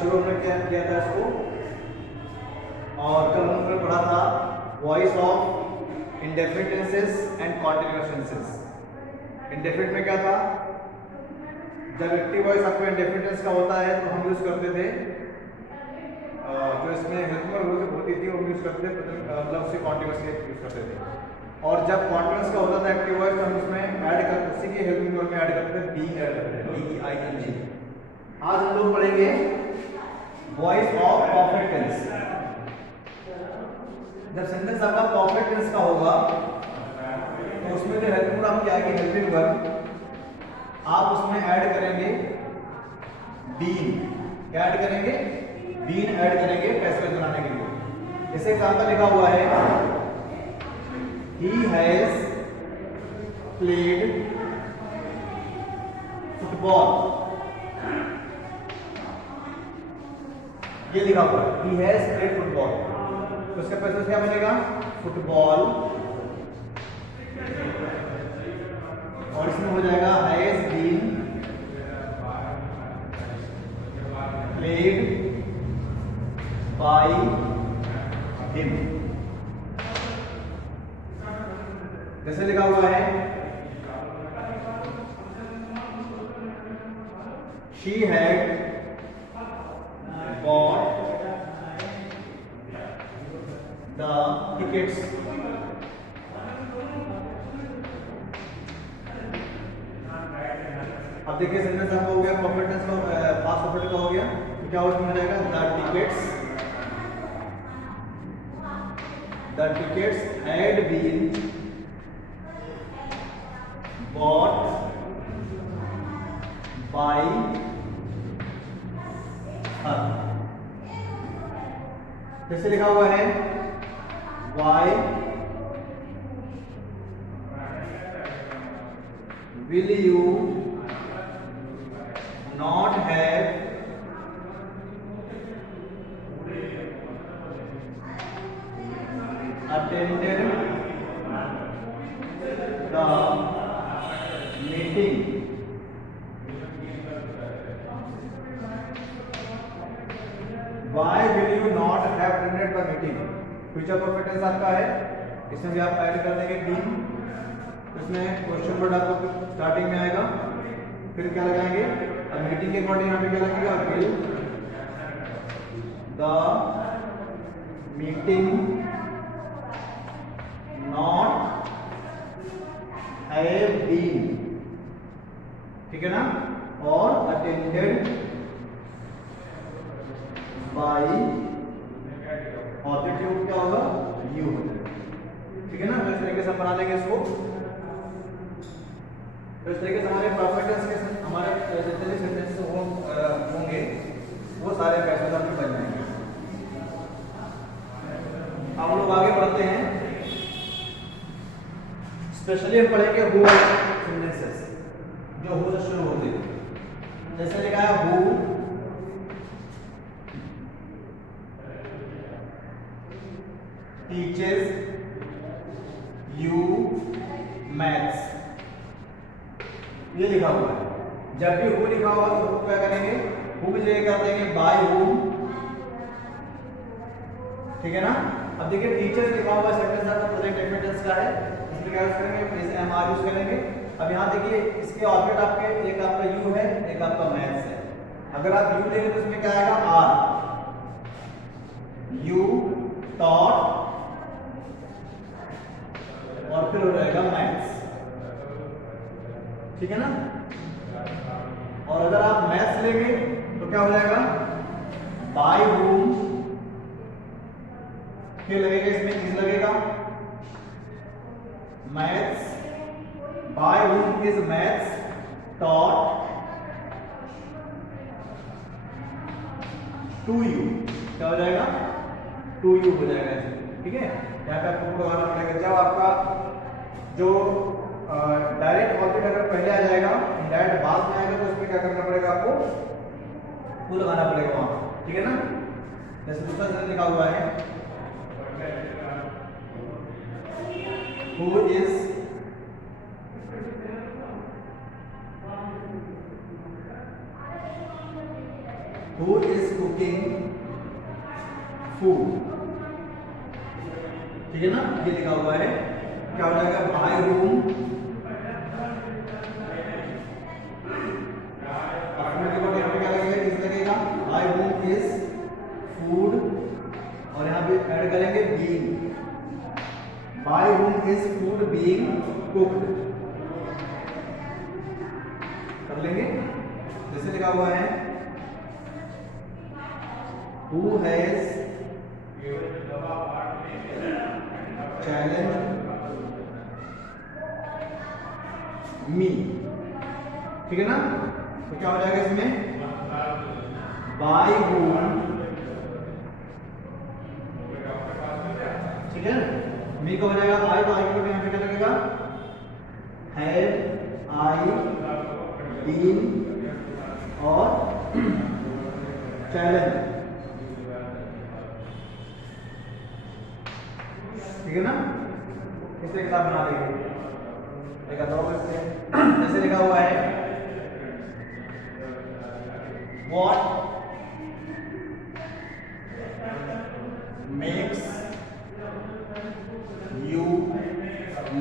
शुरू हमने क्या किया था इसको, और कल हमने पढ़ा था voice of indefinite tenses and continuous tenses. Indefinite में क्या था, जब एक्टिव वॉइस आपका इंडेफिनिट टेंस का होता है तो हम यूज करते थे जो इसमें हेल्पर होती थी वो यूज करते थे, मतलब उससे कॉन्टिन्यूअस के यूज करते थे। और जब कॉन्टिन्यूअस का होता था एक्टिव वॉइस तो हम उसमें ऐड करते, उसी के हेल्पिंग वर्ब में ऐड करते थे बी ऐड करते थे, BEING। आज हम लोग पढ़ेंगे वॉइस ऑफ परफेक्ट टेंस। जब सेंटेंस आपका परफेक्ट टेंस का होगा तो उसमें जो हेल्पिंग वर्ब क्या है, हेल्पिंग वर्ब आप उसमें ऐड करेंगे बीन। क्या ऐड करेंगे, बीन ऐड करेंगे पैसेज बनाने के लिए। जैसे एग्जांपल लिखा हुआ है, he has played football। ये लिखा हुआ है he has played football, तो उसका पैसेज क्या बनेगा, फुटबॉल, और इसमें हो जाएगा has been played by him। जैसे लिखा हुआ है she had bought the tickets। अब देखिए सेंटेंस आपका हो गया परफेक्ट टेंस का, पास्ट परफेक्ट का हो गया, तो क्या उसमें हो जाएगा the tickets had been bought by her। जैसे लिखा हुआ है why will you not have attended the meeting। Why will you not have attended the meeting? Future perfect tense आपका है, इसमें भी आप ऐड कर देंगे बीन। इसमें क्वेश्चन वर्ड आपको स्टार्टिंग में आएगा, फिर क्या लगाएंगे, अब मीटिंग के अकॉर्डिंग यहाँ पे क्या लगेगा, will the meeting not have been, ठीक है ना, और अटेंडेड बाय ऑब्जेक्टिव क्या होगा, यू हो जाएगा, ठीक है ना। तो इस तरीके से बना लेंगे इसको। तो इस तरीके से हमारे परफेक्ट टेंस के हमारे जितने भी सेंटेंसेस होंगे वो सारे पैसेज आपके बन जाएंगे। हम लोग आगे बढ़ते हैं, स्पेशली हम पढ़ेंगे हु सेंटेंसेस जो हु से शुरू होते हैं। जैसे लिखा है हु टीचर्स यू मैथ्स, ये लिखा हुआ है। जब भी हु लिखा होगा तो क्या करेंगे, हु की जगह कर देंगे बाय हु, ठीक है ना। अब देखिए टीचर्स लिखा हुआ सेंटेंस आपका प्रेजेंट टेंस का है, इसमें क्या यूज करेंगे, इस एमआर यूज करेंगे। अब यहाँ देखिए इसके ऑब्जेक्ट आपके एक आपका यू है, एक आपका मैथ्स है। अगर आप यू लेंगे तो इसमें क्या आएगा, आर, यू टॉट, और फिर हो जाएगा मैथ्स, ठीक है ना। और अगर आप मैथ्स लेंगे तो क्या हो जाएगा, बाय हूम, फिर लगेगा इसमें इज लगेगा, maths, by whom is maths taught to you, क्या हो जाएगा, टू यू हो जाएगा, ठीक है। यहाँ पे आपको लगाना पड़ेगा। जब आपका जो डायरेक्ट ऑब्जेक्ट अगर पहले आ जाएगा, इनडायरेक्ट बाद में आएगा, तो उसमें क्या करना पड़ेगा, आपको वो लगाना पड़ेगा वहां, ठीक है ना। जैसे दूसरा सेंटेंस लिखा हुआ है who is who is cooking food, ठीक है ना, ये लिखा हुआ है। क्या हो जाएगा, बाय रूम, क्या लगेगा, इज लगेगा, बाय रूम इज फूड, और यहाँ पे ऐड करेंगे being, by whom is food being cooked, कर लेंगे। जैसे लिखा हुआ है हु हैज चैलेंज मी, ठीक है ना, तो क्या हो जाएगा इसमें, बाय हूम, ठीक है, मी का हो जाएगा आई, तो आई को यहाँ पे क्या लगेगा, हैड आई बीन और चैलेंज, ठीक है ना, इस तरह के साथ बना देंगे। एक जैसे लिखा हुआ है व्हाट मेक्स यू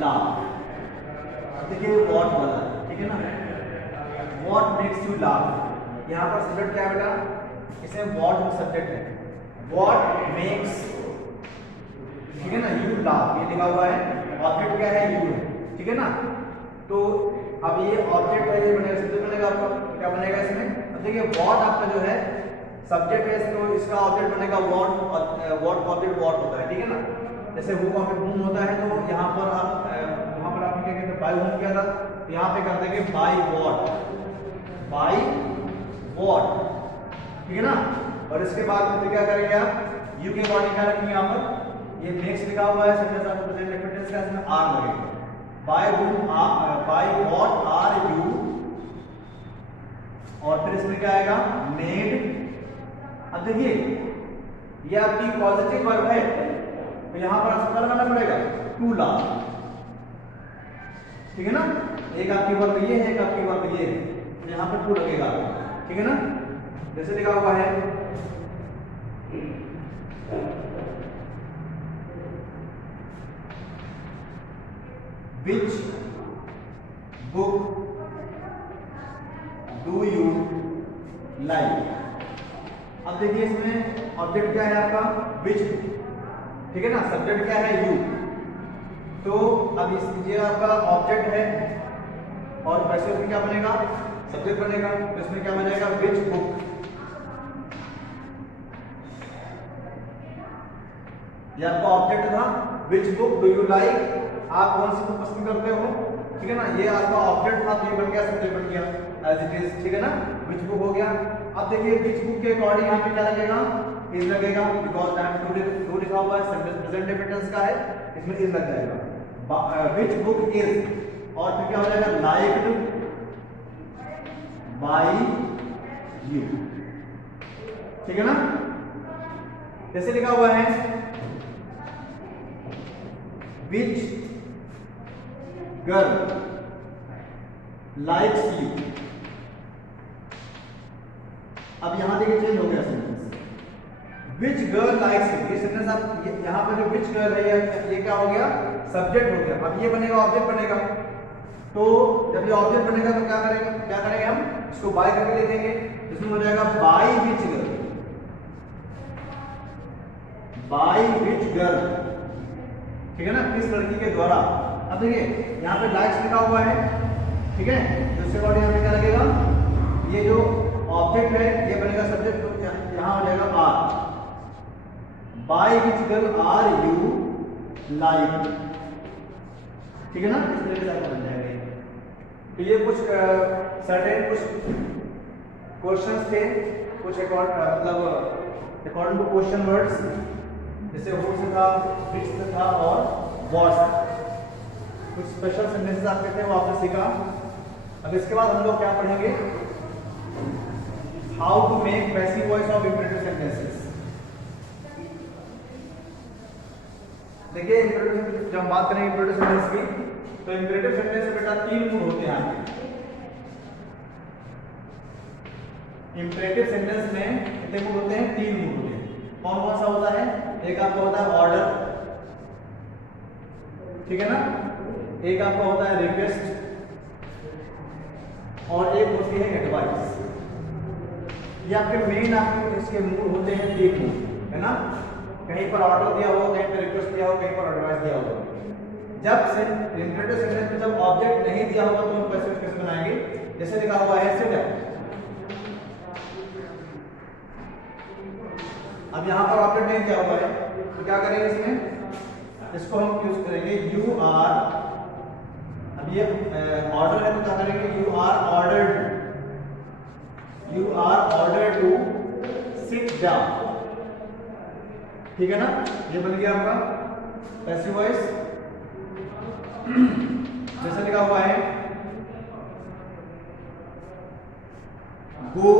लाफ, देखिए व्हाट वाला, ठीक है ना, व्हाट मेक्स यू लाफ, यहाँ पर सब्जेक्ट क्या है बेटा, इसमें व्हाट सब्जेक्ट है, व्हाट मेक्स, ठीक है ना, यू लाफ, ये लिखा हुआ है, ऑब्जेक्ट क्या है, यू है, ठीक है ना, तो अब ये ऑब्जेक्ट है, ये बनेगा, सब्जेक्ट बनेगा आपका, क्या बनेगा इसमें, अब देखिए व्हाट आपका जो है सब्जेक्ट है, इसको इसका ऑब्जेक्ट बनेगा व्हाट, और व्हाट ऑब्जेक्ट व्हाट होता है, ठीक है ना, जैसे हु ऑब्जेक्ट हूम होता है, तो यहाँ पर आप वहाँ पर आपने क्या कहते, बाय हूम किया था, तो यहाँ पे कर देंगे बाय व्हाट, बाय व्हाट, ठीक है ना, और इसके बाद फिर क्या करेंगे आप, यू के अकॉर्डिंग क्या रखेंगे यहाँ पर, ये नेक्स्ट लिखा हुआ है, सेंटेंस आपको प्रेजेंट इंडेफिनिट का, इसमें आर लगेगा, by whom, by what are you, और फिर इसमें क्या आएगा, मेड, अब देखिए ये आपकी पॉजिटिव वर्ब है, तो यहां पर आपको लगाना पड़ेगा टू लाफ, ठीक है ना, एक आपकी वर्ब ये है, एक आपकी वर्ब ये है, तो यहां पर टू लगेगा, ठीक है ना, जैसे लिखा हुआ है which book do you like, अब देखिए इसमें ऑब्जेक्ट क्या है आपका, which, ठीक है ना, सब्जेक्ट क्या है, यू, तो अब ये आपका ऑब्जेक्ट है, और वैसे उसमें क्या बनेगा, सब्जेक्ट बनेगा, तो इसमें क्या बनेगा, which book, ये आपका ऑब्जेक्ट था, which book do you like, आप कौन सी बुक पसंद करते हो, ठीक है ना, ये आपका ऑब्जेक्ट था, तो ये बन गया सब्जेक्ट बन गया एज इट इज, ठीक है ना, which book हो गया। अब देखिए which book के अकॉर्डिंग यहाँ पे क्या लगेगा, is लगेगा, बिकॉज टू लिखा हुआ है, प्रेजेंट इंडेफिनिट का है, इसमें is लग जाएगा, which book is, और फिर क्या हो जाएगा, liked by you, ठीक है ना, जैसे लिखा हुआ है which girl likes you, अब यहां देखिए चेंज हो गया sentence, which girl likes you, ये सेंटेंस आप यहां पर जो which girl है ये क्या हो गया, सब्जेक्ट हो गया, अब ये बनेगा ऑब्जेक्ट बनेगा, तो जब ये ऑब्जेक्ट बनेगा तो क्या करेंगे हम, इसको बाय करके लिखेंगे, इसमें हो जाएगा by which girl, by which girl, ठीक है ना, किस लड़की के द्वारा, अब देखिए यहाँ पे लाइक्स लिखा हुआ है, ठीक है, दूसरे वर्ड यहाँ पे क्या लगेगा, ये जो ऑब्जेक्ट है ये बनेगा सब्जेक्ट, तो यहाँ हो जाएगा are, by which girl are you like, ठीक है ना, इस तरह से आपका बन जाएगा। तो ये कुछ सर्टेन कुछ क्वेश्चंस थे, कुछ मतलब अकॉर्डिंग टू क्वेश्चन वर्ड्स, जैसे हु से था, विच से था और व्हाट, कुछ स्पेशल सेंटेंसेस आपके थे वो आपने सीखा। अब इसके बाद हम लोग क्या पढ़ेंगे, how to make passive voice of imperative sentences. देखिए इंपरेटिव, जब हम बात करेंगे इंपरेटिव सेंटेंस की, तो इंपरेटिव सेंटेंस में बेटा तीन मूड होते हैं आपके। इंपरेटिव सेंटेंस में कितने मूड होते हैं? 3 मूड होते हैं। कौन कौन सा होता है? एक आपका होता है ऑर्डर, ठीक है ना, एक आपका होता है रिक्वेस्ट, और एक होती है एडवाइस। ये आपके मेन आपके इसके मूड होते हैं 3 मूड, है ना। कहीं पर ऑर्डर दिया हो, कहीं पर रिक्वेस्ट दिया हो, कहीं पर एडवाइस दिया हो। जब इंपरेटिव सेंटेंस में जब ऑब्जेक्ट नहीं दिया होगा तो हम पैसिव कैसे बनाएंगे? जैसे लिखा हुआ है सिट डाउन। अब यहाँ पर ऑब्जेक्ट नहीं दिया हुआ है तो क्या करेंगे इसमें? इसको हम यूज करेंगे यू आर। अब ये ऑर्डर है तो क्या करेंगे? You are ordered to sit down, ठीक है ना। ये बन गया आपका पैसिव वॉइस। जैसे लिखा हुआ है गो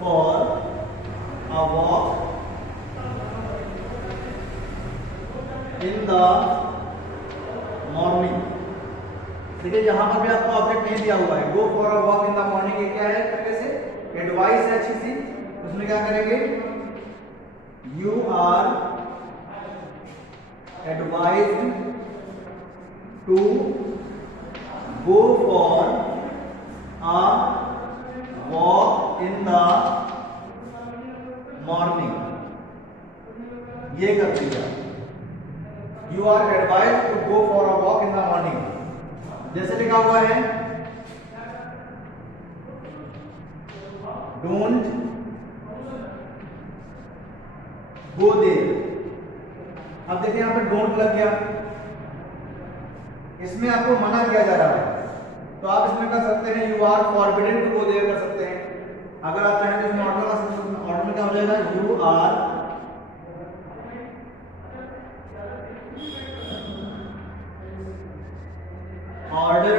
for a walk in the morning. देखिए यहां पर भी आपको ऑब्जेक्ट नहीं दिया हुआ है। गो for a walk in the morning ये क्या है? करके से एडवाइस है अच्छी सी। उसमें क्या करेंगे? You are advised to go for a walk in the morning. ये कर दिया, you are advised to go for a walk in the morning. जैसे लिखा हुआ है डोंट गो देयर। अब देखिए यहां पर डोंट लग गया, इसमें आपको मना किया जा रहा है, तो आप इसमें कर सकते हैं you are forbidden to go there कर सकते हैं। अगर आप चाहें तो इसमें ऑर्डर में क्या हो जाएगा? You are order.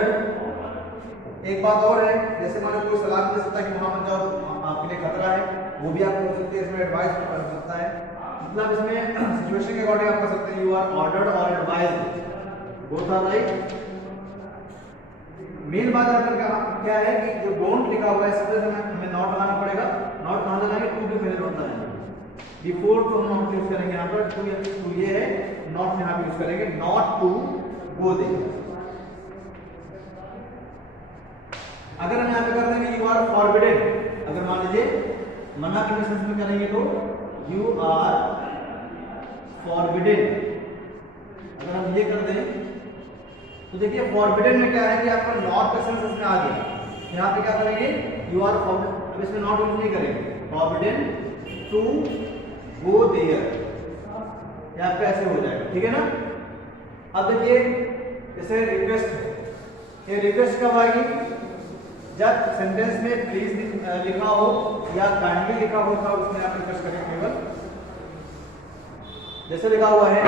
एक बात और है, जैसे मान लो कोई सलाह दे सकता है कि वहां मत जाओ, आपके लिए खतरा है, वो भी आप कर सकते हैं। इसमें एडवाइस भी कर सकता है, मतलब इसमें सिचुएशन के अकॉर्डिंग आप कर सकते हैं। यू आर ऑर्डर्ड और advised, both are right. Main बात क्या है कि जो डोंट लिखा हुआ है सबसे हमें नॉट लगाना पड़ेगा। नॉट कहां लगाएंगे? टू के पहले होता है। बिफोर तो हम नॉट यूज करेंगे यहाँ पर, टू ये है, नॉट यहाँ पे यूज करेंगे, नॉट टू गो देयर। अगर हम यहाँ पे कर देंगे यू आर फॉरबिडन, अगर मान लीजिए मना के सेंस में करेंगे तो यू आर फॉरबिडन। अगर हम ये कर दें तो देखिए फॉरबिडन में क्या है कि आपका नॉट का सेंस इसमें आ गया। यहाँ पे क्या करेंगे? यू आर फॉरबिडन, अब इसमें नॉट यूज नहीं करेंगे, फॉरबिडन टू गो देयर, यहाँ पे ऐसे हो जाएगा, ठीक है ना। अब देखिए जैसे रिक्वेस्ट है, ये रिक्वेस्ट कब आएगी? जब सेंटेंस में प्लीज लिखा हो या काइंडली लिखा हो था, उसमें आप रिक्वेस्ट करेंगे केवल। जैसे लिखा हुआ है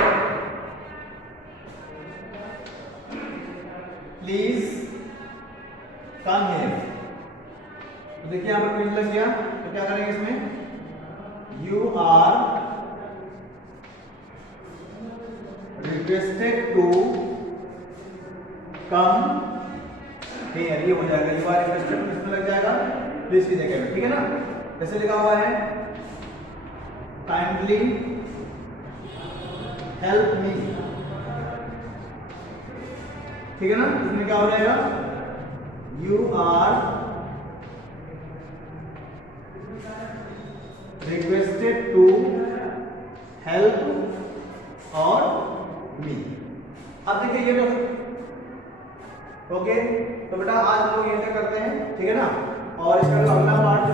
प्लीज कम हियर, तो देखिए यहां पर प्लीज लग गया, तो क्या करेंगे इसमें? You are requested to come here, ये हो जाएगा। यू आर रिक्वेस्टेड टू, इसमें लग जाएगा प्लीज की जगह में, ठीक है ना। जैसे लिखा हुआ है काइंडली हेल्प मी, ठीक है ना, इसमें क्या हो जाएगा? You are requested to help और मी। अब देखिए ये ओके, तो बेटा आज हम लोग ये करते हैं, ठीक है ना। और इसका अगला पार्ट